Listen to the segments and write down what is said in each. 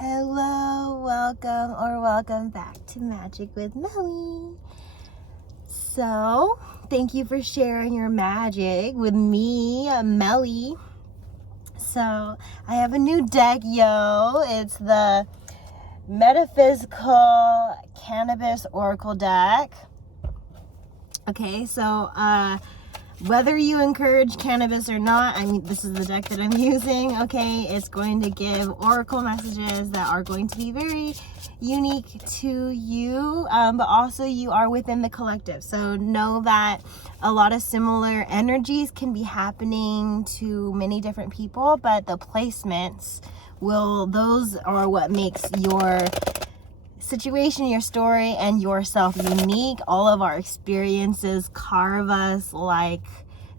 Hello, welcome back to Magic with Melly. So, thank you for sharing your magic with me, Melly. So, I have a new deck, yo. It's the Metaphysical Cannabis Oracle deck. Okay, so, whether you encourage cannabis or not, this is the deck that I'm using, okay? It's going to give oracle messages that are going to be very unique to you, but also you are within the collective. So know that a lot of similar energies can be happening to many different people, but the placements those are what makes your situation, your story, and yourself unique. All of our experiences carve us like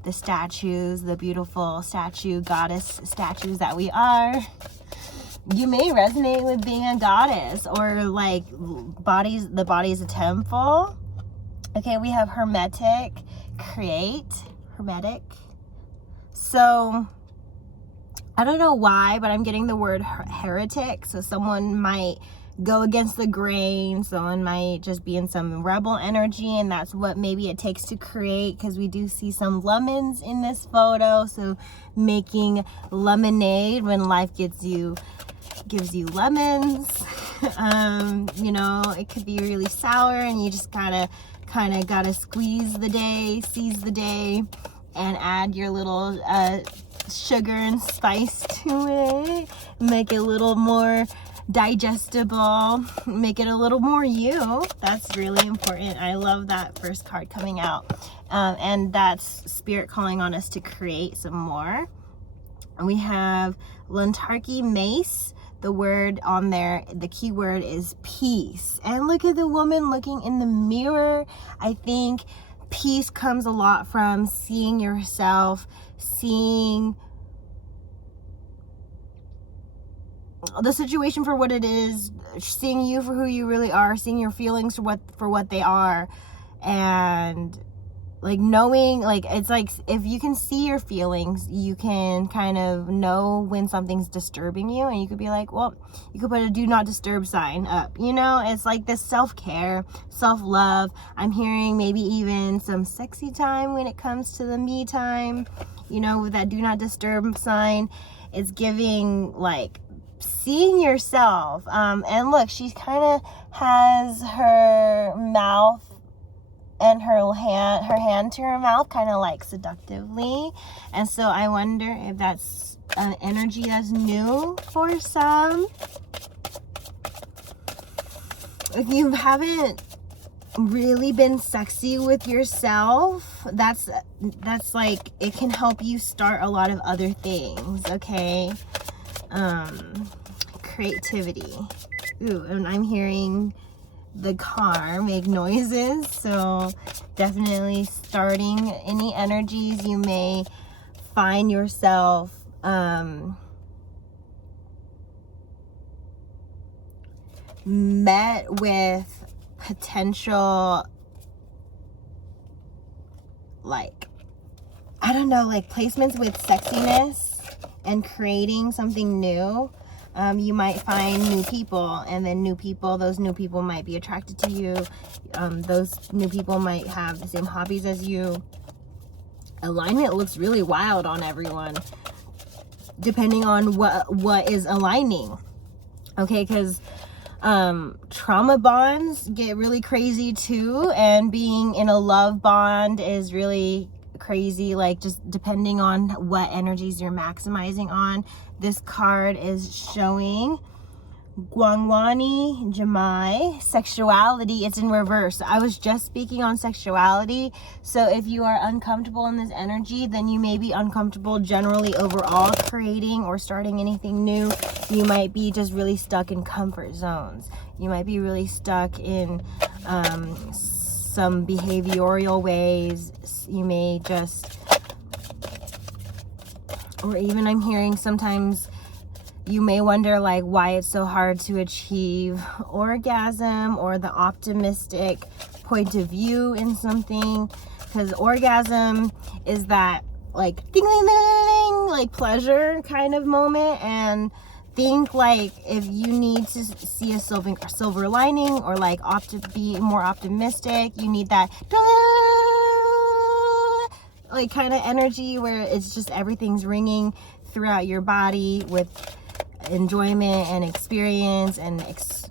the statues, the beautiful statue goddess statues that we are. You may resonate with being a goddess, or like the body is a temple. Okay, we have hermetic, hermetic. So I don't know why, but I'm getting the word heretic. So someone might go against the grain, someone might just be in some rebel energy, and that's what maybe it takes to create, because we do see some lemons in this photo. So making lemonade when life gives you lemons. It could be really sour, and you just kind of gotta seize the day and add your little sugar and spice to it, make it a little more digestible, make it a little more you. That's really important. I love that first card coming out, and that's spirit calling on us to create some more. We have Lantarki Mace. The word on there, the key word is peace. And look at the woman looking in the mirror. I think peace comes a lot from seeing yourself, seeing the situation for what it is, seeing you for who you really are, seeing your feelings for what they are, and like knowing, like, it's like if you can see your feelings, you can kind of know when something's disturbing you, and you could be like, well, you could put a do not disturb sign up. It's like this self-care, self-love. I'm hearing maybe even some sexy time when it comes to the me time, with that do not disturb sign. It's giving like seeing yourself, and look, she kind of has her mouth and her hand to her mouth, kind of like seductively. And so I wonder if that's an energy that's new for some. If you haven't really been sexy with yourself, that's like, it can help you start a lot of other things, okay? Creativity. Ooh, and I'm hearing the car make noises, so definitely starting any energies you may find yourself met with potential, like, I don't know, like placements with sexiness and creating something new. You might find new people, and then those new people might be attracted to you. Those new people might have the same hobbies as you. Alignment looks really wild on everyone, depending on what is aligning. Okay, because trauma bonds get really crazy too, and being in a love bond is really crazy, like just depending on what energies you're maximizing on. This card is showing Gwangwani Jamai, sexuality. It's in reverse. I was just speaking on sexuality. So if you are uncomfortable in this energy, then you may be uncomfortable generally overall creating or starting anything new. You might be just really stuck in comfort zones. You might be really stuck in some behavioral ways. You may just, or even I'm hearing sometimes you may wonder like why it's so hard to achieve orgasm, or the optimistic point of view in something, because orgasm is that like ding ding ding ding, like pleasure kind of moment, and think like if you need to see a silver lining, or like be more optimistic, you need that like kind of energy where it's just everything's ringing throughout your body with enjoyment and experience and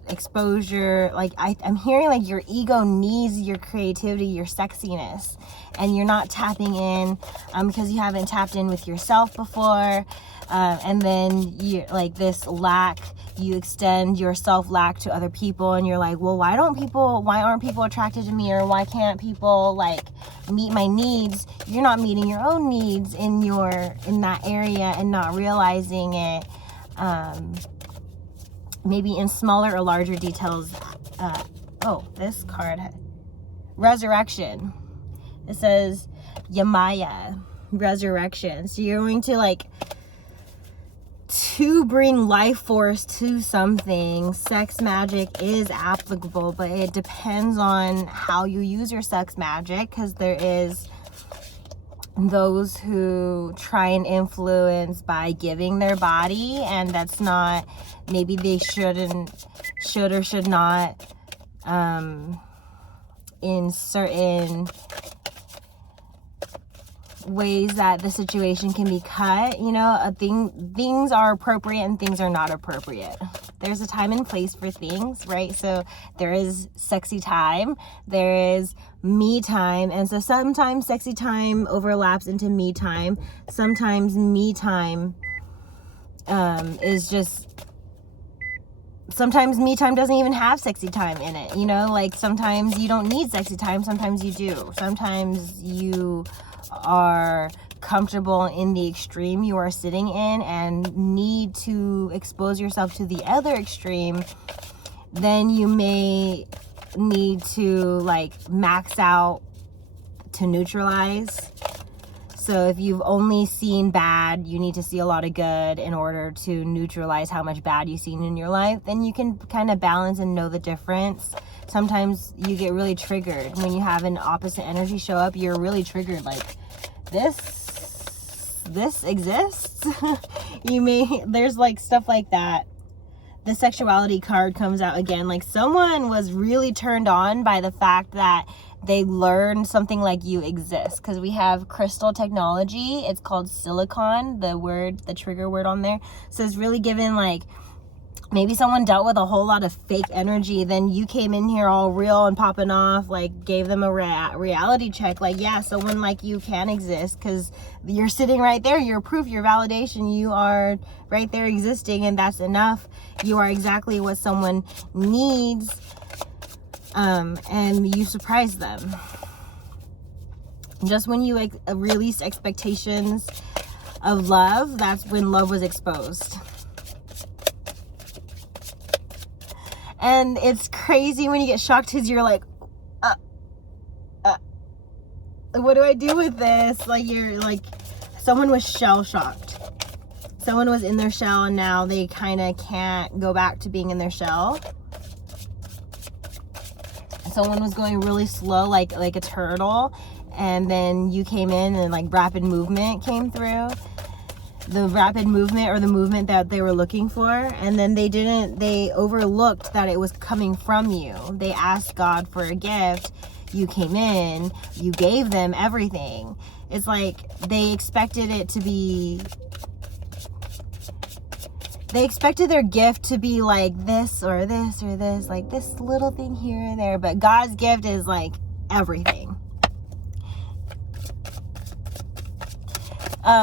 exposure. Like I'm hearing like your ego needs your creativity, your sexiness, and you're not tapping in because you haven't tapped in with yourself before. And then you like this lack, you extend your self lack to other people, and you're like, well, why aren't people attracted to me, or why can't people like meet my needs? You're not meeting your own needs in that area and not realizing it. Maybe in smaller or larger details. This card, resurrection. It says Yamaya, resurrection. So you're going to bring life force to something. Sex magic is applicable, but it depends on how you use your sex magic, because there is those who try and influence by giving their body, and that's not, maybe they should or should not, in certain ways that the situation can be cut. You know, things are appropriate and things are not appropriate. There's a time and place for things, right? So there is sexy time, there is me time, and so sometimes sexy time overlaps into me time. Sometimes me time is just, sometimes me time doesn't even have sexy time in it, you know? Like sometimes you don't need sexy time, sometimes you do. Sometimes you are comfortable in the extreme you are sitting in and need to expose yourself to the other extreme. Then you may need to like max out to neutralize. So if you've only seen bad, you need to see a lot of good in order to neutralize how much bad you've seen in your life. Then you can kind of balance and know the difference. Sometimes you get really triggered when you have an opposite energy show up. You're really triggered, like this exists. There's like stuff like that. The sexuality card comes out again. Like someone was really turned on by the fact that they learned something like you exist, because we have crystal technology. It's called silicon, the trigger word on there. So it's really given like, maybe someone dealt with a whole lot of fake energy, then you came in here all real and popping off, like gave them a reality check, like, yeah, someone like you can exist, because you're sitting right there, you're proof, your validation, you are right there existing, and that's enough. You are exactly what someone needs, and you surprise them. Just when you release expectations of love, that's when love was exposed. And it's crazy when you get shocked, because you're like, what do I do with this? Like, you're like, someone was shell shocked. Someone was in their shell, and now they kind of can't go back to being in their shell. Someone was going really slow, like a turtle, and then you came in and like rapid movement came through. The rapid movement, or the movement that they were looking for, and then they overlooked that it was coming from you. They asked God for a gift, you came in, you gave them everything. It's like they expected it to be, they expected their gift to be like this or this or this, like this little thing here and there, but God's gift is like everything.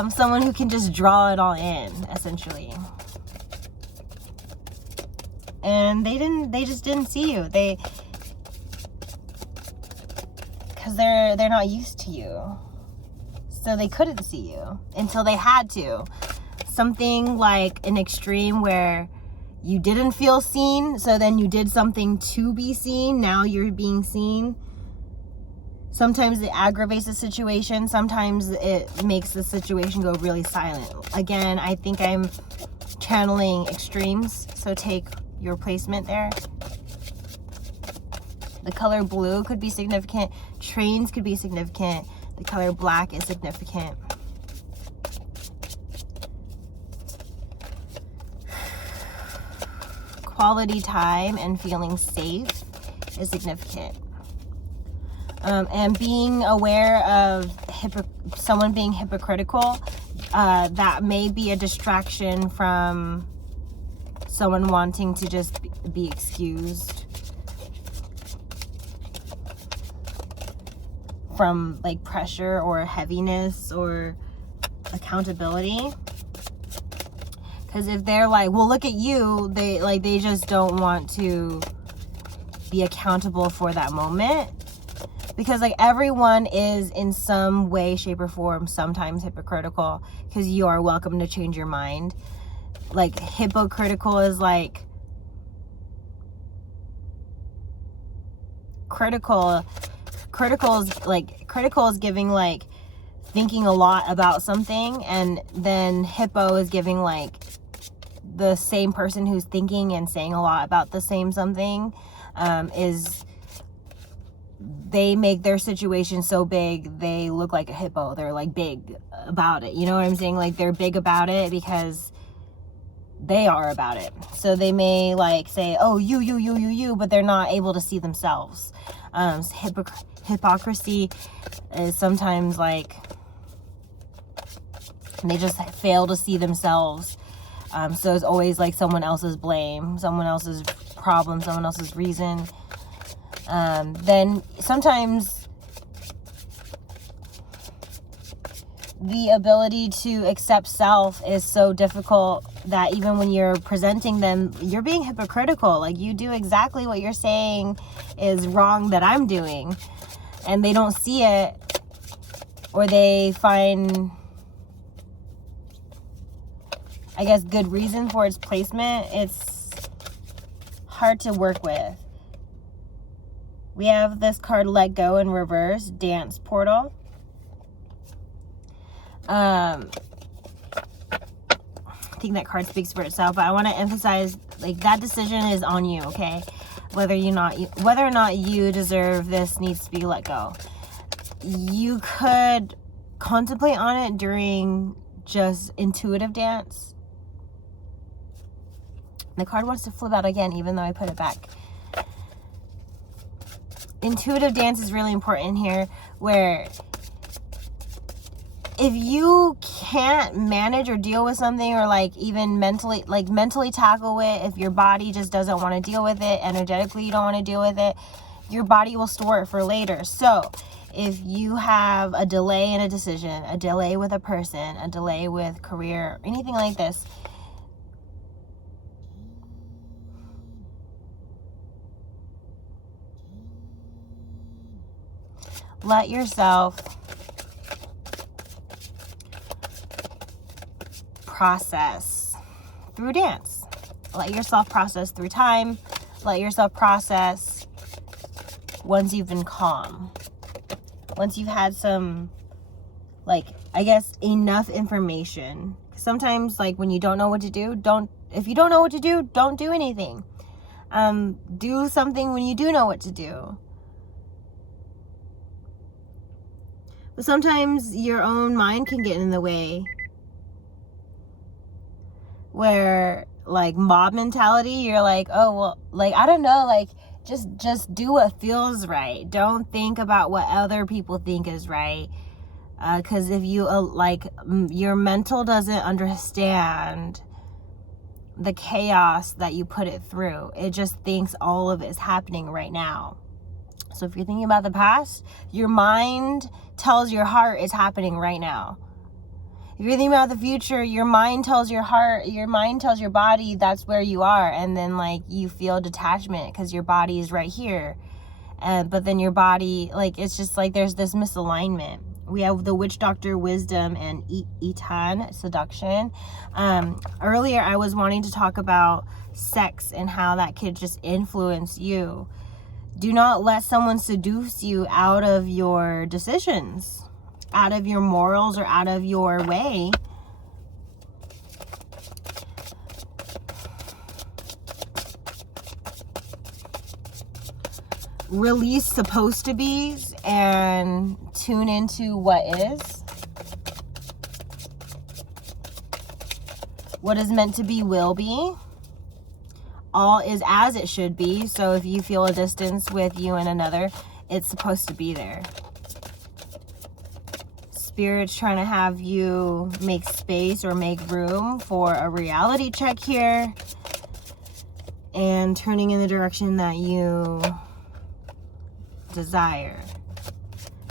Someone who can just draw it all in, essentially. And they just didn't see you. Because they're not used to you. So they couldn't see you until they had to. Something like an extreme where you didn't feel seen, so then you did something to be seen. Now you're being seen. Sometimes it aggravates the situation. Sometimes it makes the situation go really silent. Again, I think I'm channeling extremes, so take your placement there. The color blue could be significant. Trains could be significant. The color black is significant. quality time and feeling safe is significant. And being aware of someone being hypocritical, that may be a distraction from someone wanting to just be excused from like pressure or heaviness or accountability. Because if they're like, well, look at you, they just don't want to be accountable for that moment. Because like everyone is in some way, shape, or form sometimes hypocritical, because you are welcome to change your mind. Like hypocritical is like critical is giving like thinking a lot about something, and then hippo is giving like the same person who's thinking and saying a lot about the same something, is they make their situation so big they look like a hippo. They're like big about it, you know what I'm saying? Like they're big about it because they are about it. So they may like say, oh, you, but they're not able to see themselves. Hypocrisy is sometimes like they just fail to see themselves. So it's always like someone else's blame, someone else's problem, someone else's reason. Then sometimes the ability to accept self is so difficult that even when you're presenting them, you're being hypocritical. Like you do exactly what you're saying is wrong that I'm doing, and they don't see it, or they find, I guess, good reason for its placement. It's hard to work with. We have this card, Let Go in reverse, Dance Portal. I think that card speaks for itself, but I want to emphasize, like, that decision is on you, okay? Whether or not you deserve this needs to be let go. You could contemplate on it during just intuitive dance. The card wants to flip out again, even though I put it back. Intuitive dance is really important here, where if you can't manage or deal with something, or like even mentally tackle it, if your body just doesn't want to deal with it, energetically you don't want to deal with it, your body will store it for later. So if you have a delay in a decision, a delay with a person, a delay with career, anything like this, let yourself process through dance. Let yourself process through time. Let yourself process once you've been calm. Once you've had some, like, I guess, enough information. Sometimes, like, when you don't know what to do, if you don't know what to do, don't do anything. Do something when you do know what to do. But sometimes your own mind can get in the way, where like mob mentality, you're like, oh, well, like, I don't know, like, just do what feels right. Don't think about what other people think is right. Because if you, your mental doesn't understand the chaos that you put it through. It just thinks all of it is happening right now. So if you're thinking about the past, your mind tells your heart it's happening right now. If you're thinking about the future, your mind tells your heart, your mind tells your body that's where you are. And then, like, you feel detachment because your body is right here. But then your body, like, it's just like there's this misalignment. We have the Witch Doctor Wisdom and Etan Seduction. Earlier, I was wanting to talk about sex and how that could just influence you. Do not let someone seduce you out of your decisions, out of your morals, or out of your way. Release supposed to be's and tune into what is. What is meant to be will be. all is as it should be. So if you feel a distance with you and another, it's supposed to be there. Spirit's trying to have you make space or make room for a reality check here, and turning in the direction that you desire.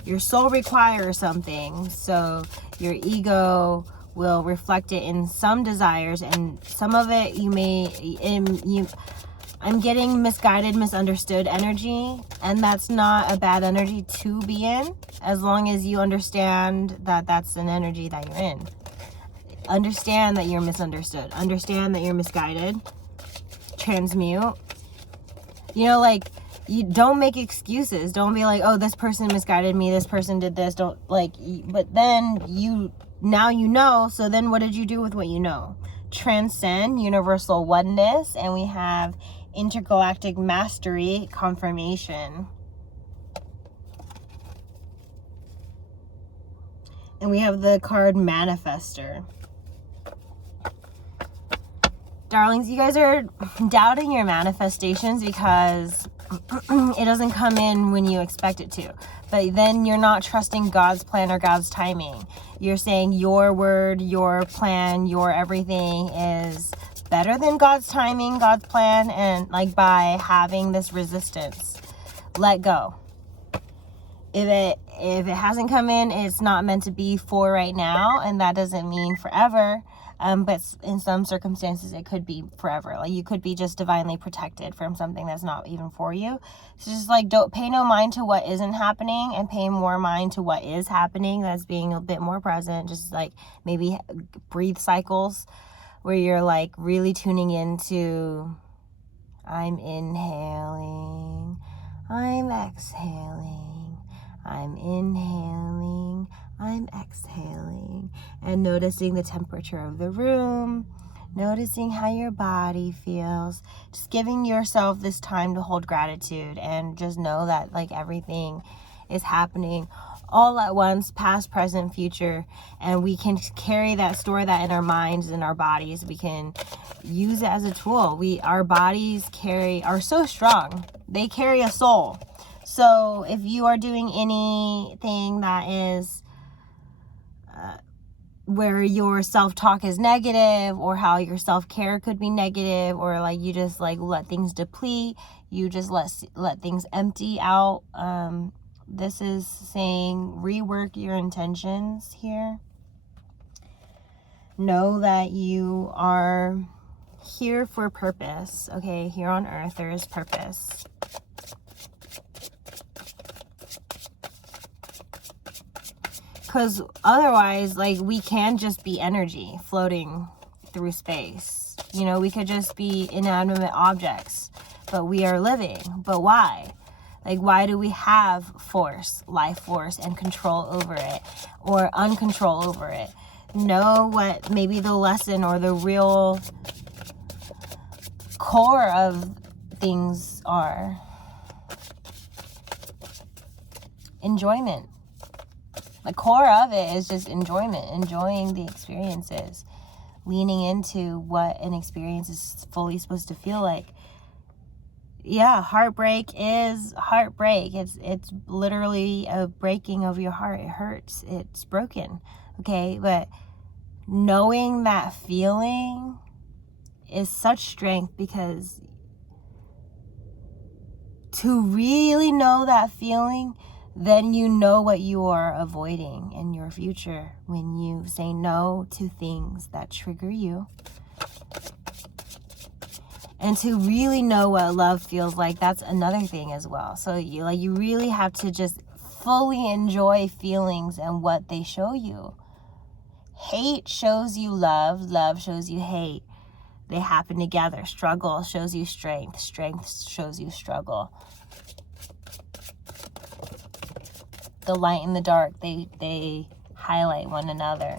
Your soul requires something, so your ego will reflect it in some desires, and some of it I'm getting misguided, misunderstood energy, and that's not a bad energy to be in, as long as you understand that that's an energy that you're in. Understand that you're misunderstood. Understand that you're misguided. Transmute. You know, like, you don't make excuses. Don't be like, oh, this person misguided me, this person did this. Don't, like, but then now you know, so then what did you do with what you know? Transcend, universal oneness, and we have intergalactic mastery, confirmation. And we have the card manifester. Darlings, you guys are doubting your manifestations because it doesn't come in when you expect it to. But then you're not trusting God's plan or God's timing. You're saying your word, your plan, your everything is better than God's timing, God's plan, and like by having this resistance. Let go. If it hasn't come in, it's not meant to be for right now, and that doesn't mean forever. But in some circumstances, it could be forever. Like, you could be just divinely protected from something that's not even for you. So just like, don't pay no mind to what isn't happening, and pay more mind to what is happening. That's being a bit more present. Just like maybe breathe cycles where you're like really tuning into, I'm inhaling, I'm exhaling, I'm inhaling, I'm exhaling, and noticing the temperature of the room, noticing how your body feels, just giving yourself this time to hold gratitude, and just know that like everything is happening all at once, past, present, future, and we can carry that, store that in our minds and our bodies. We can use it as a tool. Our bodies are so strong. They carry a soul. So if you are doing anything that is where your self-talk is negative, or how your self-care could be negative, or like you just like let things deplete, you just let things empty out, this is saying rework your intentions here. Know that you are here for purpose. Okay, here on earth there is purpose. Because otherwise, like, we can just be energy floating through space. You know, we could just be inanimate objects, but we are living. But why? Like, why do we have force, life force, and control over it, or uncontrol over it? Know what maybe the lesson or the real core of things are. Enjoyment. The core of it is just enjoyment, enjoying the experiences, leaning into what an experience is fully supposed to feel like. Yeah, heartbreak is heartbreak. It's literally a breaking of your heart. It hurts. It's broken. Okay, but knowing that feeling is such strength, because to really know that feeling, then you know what you are avoiding in your future when you say no to things that trigger you. And to really know what love feels like, that's another thing as well. So you really have to just fully enjoy feelings and what they show you. Hate shows you love, love shows you hate. They happen together. Struggle shows you strength, strength shows you struggle. The light and the dark, they highlight one another.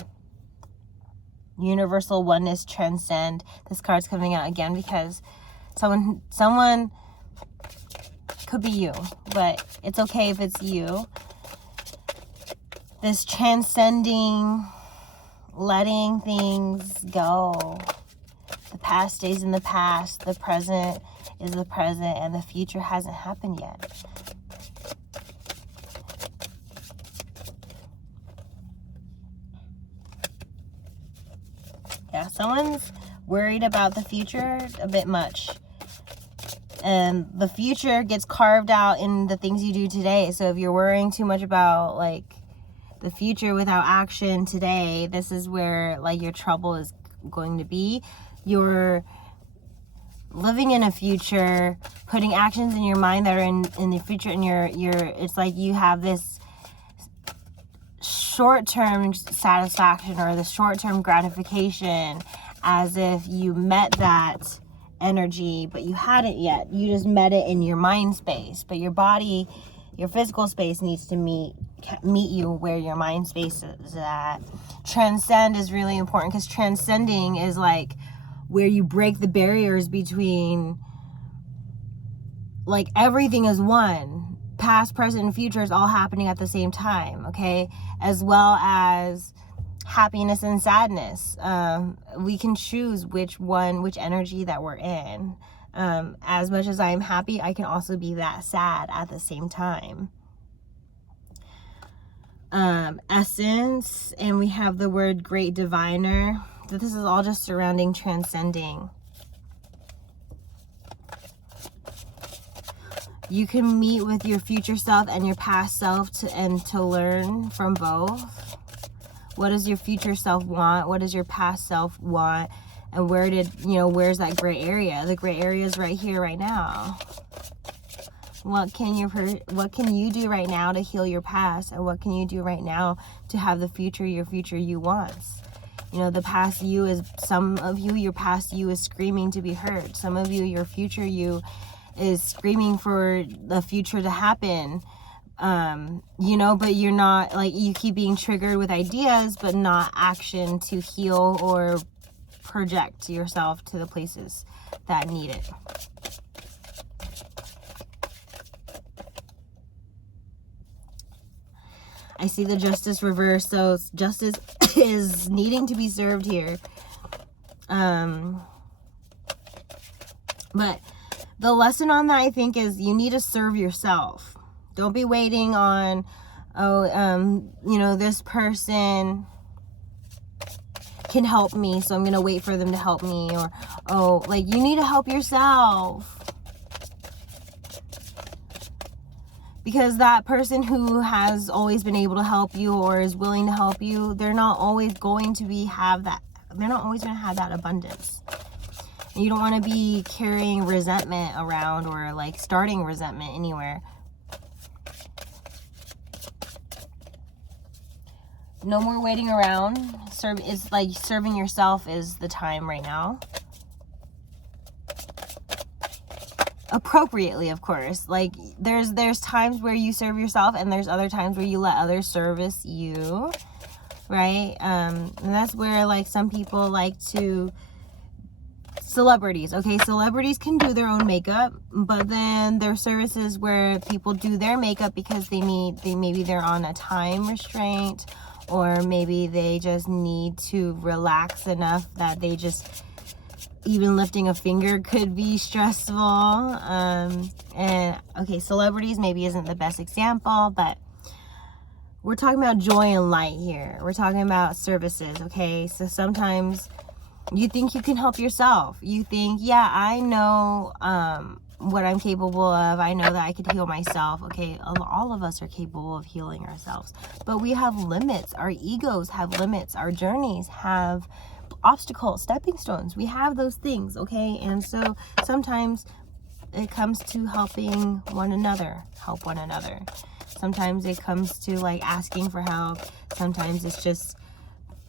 Universal oneness, transcend. This card's coming out again because someone could be you, but it's okay if it's you. This transcending, letting things go. The past stays in the past, the present is the present, and the future hasn't happened yet. Yeah, someone's worried about the future a bit much. And the future gets carved out in the things you do today. So if you're worrying too much about like the future without action today, this is where like your trouble is going to be. You're living in a future, putting actions in your mind that are in the future, and you're it's like you have this short-term satisfaction or the short-term gratification as if you met that energy, but you hadn't yet. You just met it in your mind space, but your body, your physical space needs to meet you where your mind space is at. Transcend is really important, because transcending is like where you break the barriers between, like, everything is one. Past, present, and future is all happening at the same time, okay? As well as happiness and sadness. We can choose which energy that we're in. As much as I'm happy, I can also be that sad at the same time. Essence, and we have the word great diviner. So this is all just surrounding transcending. You can meet with your future self and your past self to learn from both. What does your future self want? What does your past self want? And where's that gray area? The gray area is right here, right now. What can you do right now to heal your past? And what can you do right now to have the future your future you wants? The past you is, some of you, your past you is screaming to be heard. Some of you, your future you is screaming for the future to happen. But you're not, like, you keep being triggered with ideas, but not action to heal or project yourself to the places that need it. I see the justice reverse, so justice is needing to be served here. But the lesson on that, I think, is you need to serve yourself. Don't be waiting on, this person can help me, so I'm going to wait for them to help me. Or, you need to help yourself. Because that person who has always been able to help you or is willing to help you, they're not always going to have that abundance. And you don't want to be carrying resentment around or like starting resentment anywhere. No more waiting around. Serving yourself is the time right now. Appropriately, of course. Like, there's times where you serve yourself, and there's other times where you let others service you, right? And that's where, like, some people like to... Celebrities, okay? Celebrities can do their own makeup, but then there's services where people do their makeup because maybe they're on a time restraint, or maybe they just need to relax enough that they just... Even lifting a finger could be stressful. Celebrities maybe isn't the best example, but we're talking about joy and light here. We're talking about services, okay? So sometimes you think you can help yourself. You think, yeah, I know what I'm capable of. I know that I could heal myself. Okay, all of us are capable of healing ourselves. But we have limits. Our egos have limits. Our journeys have obstacles, stepping stones. We have those things, okay? And so sometimes it comes to helping one another, help one another. Sometimes it comes to like asking for help. Sometimes it's just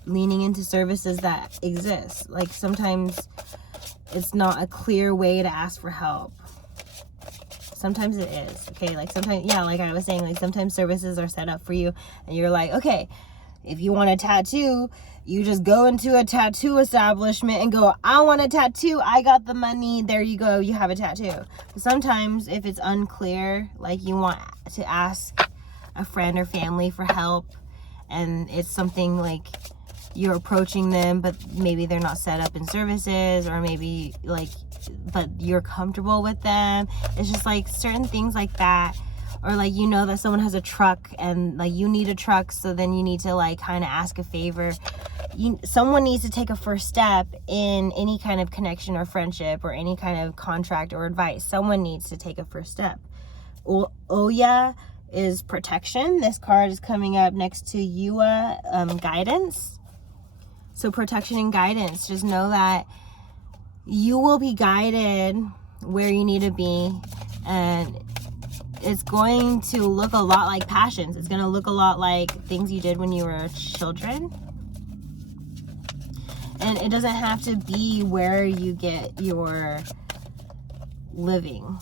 leaning into services that exist. Like sometimes it's not a clear way to ask for help. Sometimes it is, okay? Like sometimes, yeah, like I was saying, like sometimes services are set up for you and you're like, okay, if you want a tattoo, you just go into a tattoo establishment and go, I want a tattoo. I got the money. There you go. You have a tattoo. But sometimes if it's unclear, like you want to ask a friend or family for help, and it's something like you're approaching them, but maybe they're not set up in services, or maybe like, but you're comfortable with them. It's just like certain things like that. Or like, you know that someone has a truck and like you need a truck, so then you need to like kind of ask a favor. Someone needs to take a first step in any kind of connection or friendship or any kind of contract or advice. Someone needs to take a first step. Oya is protection. This card is coming up next to Yua, guidance. So protection and guidance. Just know that you will be guided where you need to be, and it's going to look a lot like passions. It's going to look a lot like things you did when you were children. And it doesn't have to be where you get your living.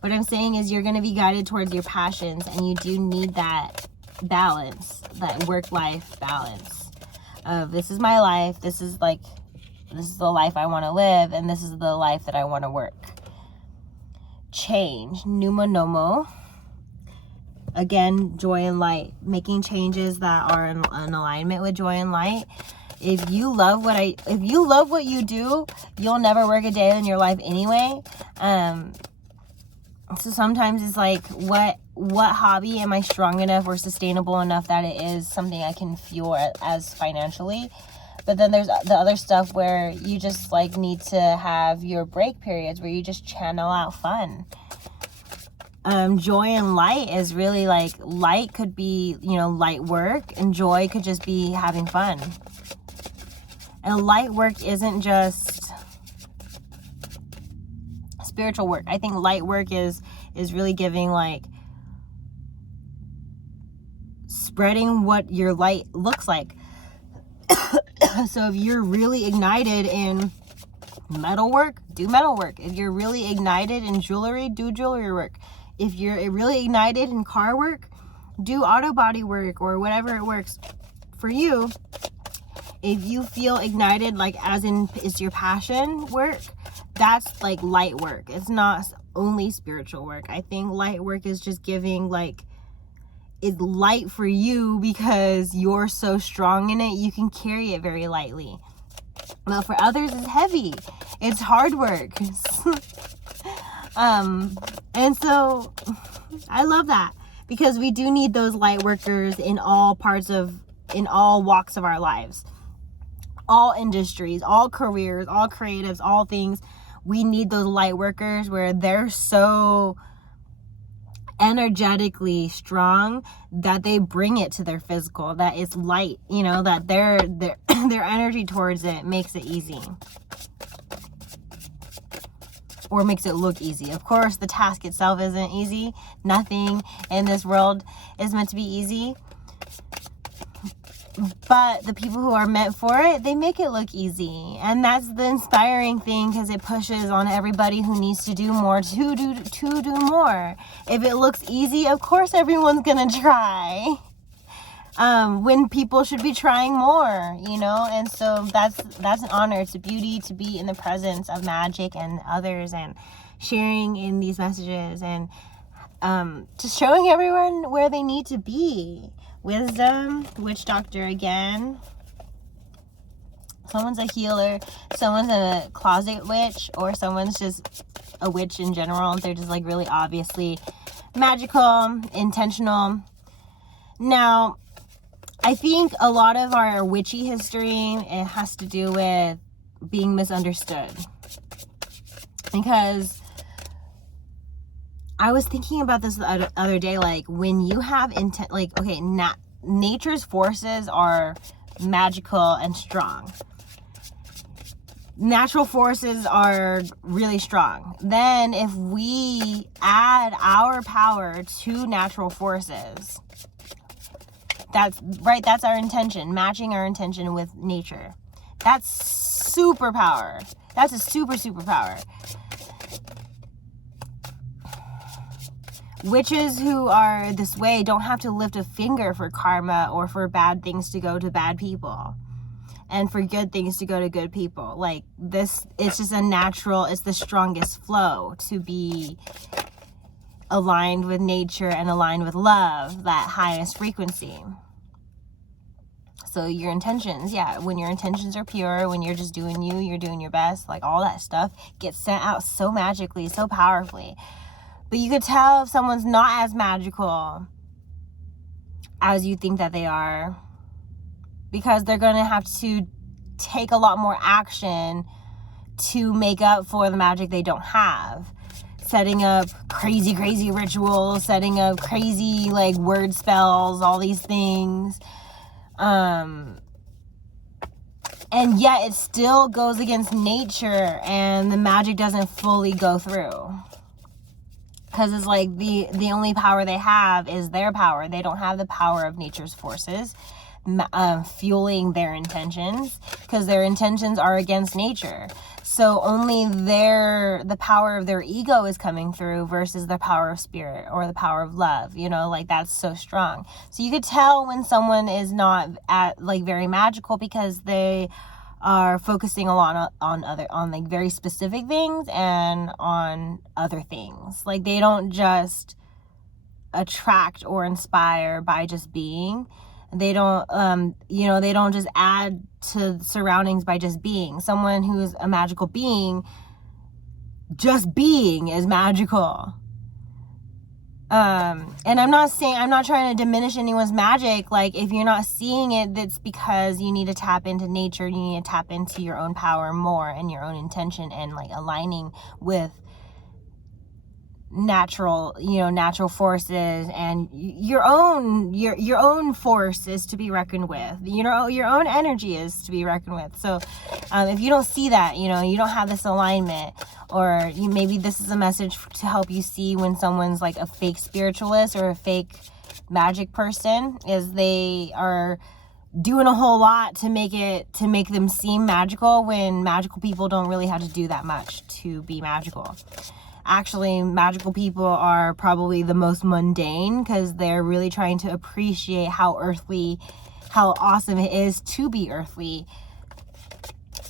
What I'm saying is you're going to be guided towards your passions, and you do need that balance, that work-life balance of this is my life, this is the life I want to live, and this is the life that I want to work. Change, Numa Nomo. Again, joy and light, making changes that are in alignment with joy and light. If you love what you do, you'll never work a day in your life anyway. So sometimes it's like, what hobby am I strong enough or sustainable enough that it is something I can fuel as financially? But then there's the other stuff where you just like need to have your break periods where you just channel out fun. Joy and light is really like, light could be, light work, and joy could just be having fun. And light work isn't just spiritual work. I think light work is really giving, like, spreading what your light looks like. So if you're really ignited in metal work, do metal work. If you're really ignited in jewelry, do jewelry work. If you're really ignited in car work, do auto body work, or whatever it works for you. If you feel ignited, like as in it's your passion work, that's like light work. It's not only spiritual work. I think light work is just giving, like, it's light for you because you're so strong in it, you can carry it very lightly. But for others, it's heavy. It's hard work. And so I love that, because we do need those light workers in all walks of our lives, all industries, all careers, all creatives, all things. We need those light workers where they're so energetically strong that they bring it to their physical, that it's light, that their their energy towards it makes it easy, or makes it look easy. Of course, the task itself isn't easy. Nothing in this world is meant to be easy. But the people who are meant for it, they make it look easy. And that's the inspiring thing, because it pushes on everybody who needs to do more to do more. If it looks easy, of course everyone's going to try. When people should be trying more, and so that's an honor. It's a beauty to be in the presence of magic and others, and sharing in these messages, and just showing everyone where they need to be. Wisdom, witch doctor again. Someone's a healer, someone's a closet witch, or someone's just a witch in general. They're just like really obviously magical, intentional. Now, I think a lot of our witchy history, it has to do with being misunderstood. Because I was thinking about this the other day, like, when you have intent, like, okay, nature's forces are magical and strong. Natural forces are really strong. Then if we add our power to natural forces, that's our intention, matching our intention with nature. That's superpower. That's a superpower. Witches who are this way don't have to lift a finger for karma or for bad things to go to bad people, and for good things to go to good people. Like this, it's just a natural, it's the strongest flow to be aligned with nature and aligned with love, that highest frequency. So your intentions, yeah, when your intentions are pure, when you're just doing you, you're doing your best, like all that stuff gets sent out so magically, so powerfully. But you could tell if someone's not as magical as you think that they are, because they're going to have to take a lot more action to make up for the magic they don't have. Setting up crazy rituals, setting up crazy like word spells, all these things. And yet it still goes against nature and the magic doesn't fully go through. Because it's like the only power they have is their power. They don't have the power of nature's forces fueling their intentions, because their intentions are against nature. So only the power of their ego is coming through versus the power of spirit or the power of love, you know, like that's so strong. So you could tell when someone is not at like very magical, because they are focusing a lot on like very specific things and on other things. Like they don't just attract or inspire by just being. They don't, they don't just add to surroundings by just being. Someone who is a magical being, just being is magical. And I'm not trying to diminish anyone's magic. Like if you're not seeing it, that's because you need to tap into nature. You need to tap into your own power more and your own intention and like aligning with natural forces, and your own force is to be reckoned with. Your own energy is to be reckoned with. So if you don't see that, you don't have this alignment, or maybe this is a message to help you see when someone's like a fake spiritualist or a fake magic person, is they are doing a whole lot to make them seem magical, when magical people don't really have to do that much to be magical. Actually, magical people are probably the most mundane, because they're really trying to appreciate how awesome it is to be earthly,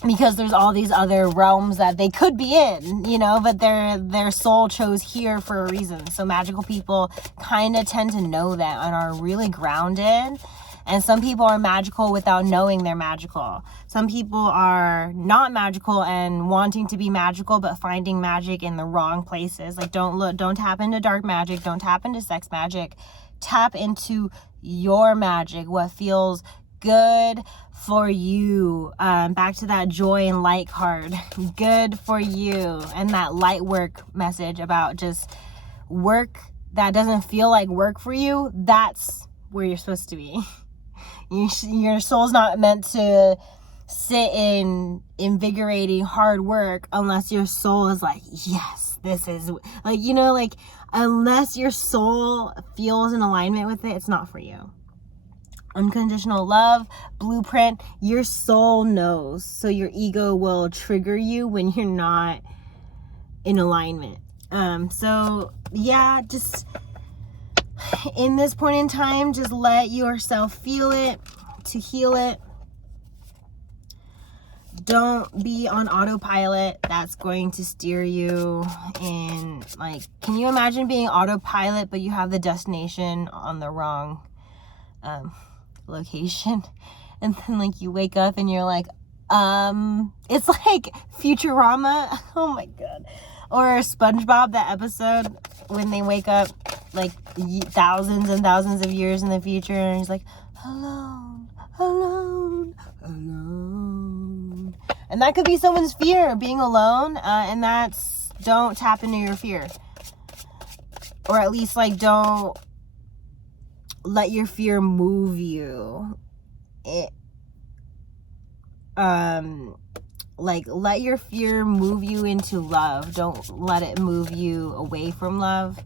because there's all these other realms that they could be in, but their soul chose here for a reason. So magical people kind of tend to know that and are really grounded. And some people are magical without knowing they're magical. Some people are not magical and wanting to be magical, but finding magic in the wrong places. Like don't tap into dark magic. Don't tap into sex magic. Tap into your magic, what feels good for you. Back to that joy and light card. Good for you. And that light work message about just work that doesn't feel like work for you. That's where you're supposed to be. Your soul's not meant to sit in invigorating hard work unless your soul is like, yes, this is like, unless your soul feels in alignment with it, it's not for you. Unconditional love blueprint, your soul knows, so your ego will trigger you when you're not in alignment. So yeah, just in this point in time, just let yourself feel it to heal it. Don't be on autopilot. That's going to steer you in, like, can you imagine being autopilot but you have the destination on the wrong location, and then like you wake up and you're like, it's like Futurama. Oh my god. Or SpongeBob, that episode when they wake up like thousands and thousands of years in the future, and he's like, alone, alone, alone. And that could be someone's fear, being alone, and that's, don't tap into your fear. Or at least like don't let your fear move you. Let your fear move you into love. Don't let it move you away from love.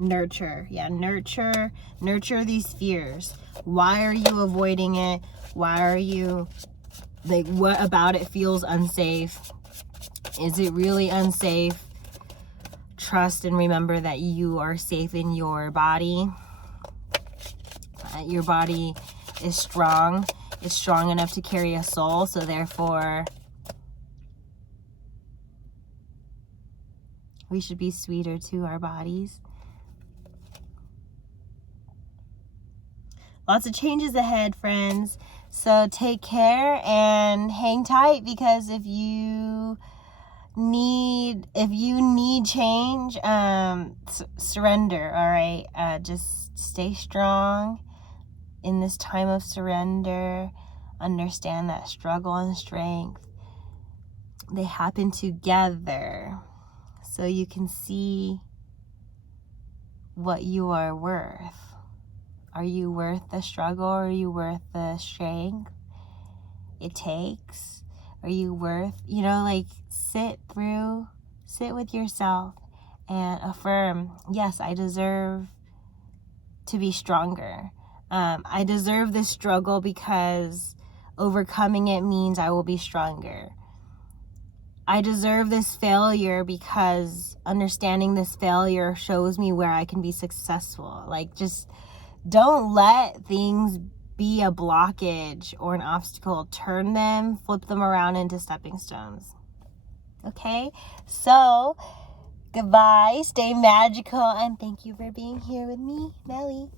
Nurture. Yeah, nurture these fears. Why are you avoiding it? Why are you, like, what about it feels unsafe? Is it really unsafe? Trust and remember that you are safe in your body. Your body is strong. It's strong enough to carry a soul, so therefore we should be sweeter to our bodies. Lots of changes ahead, friends. So take care and hang tight, because if you need change, surrender. All right, just stay strong in this time of surrender. Understand that struggle and strength, they happen together, so you can see what you are worth. Are you worth the struggle? Are you worth the strength it takes? Are you worth, like, sit with yourself and affirm, yes, I deserve to be stronger. I deserve this struggle because overcoming it means I will be stronger. I deserve this failure because understanding this failure shows me where I can be successful. Like, just don't let things be a blockage or an obstacle. Turn them, flip them around into stepping stones. Okay? So, goodbye, stay magical, and thank you for being here with me, Melly.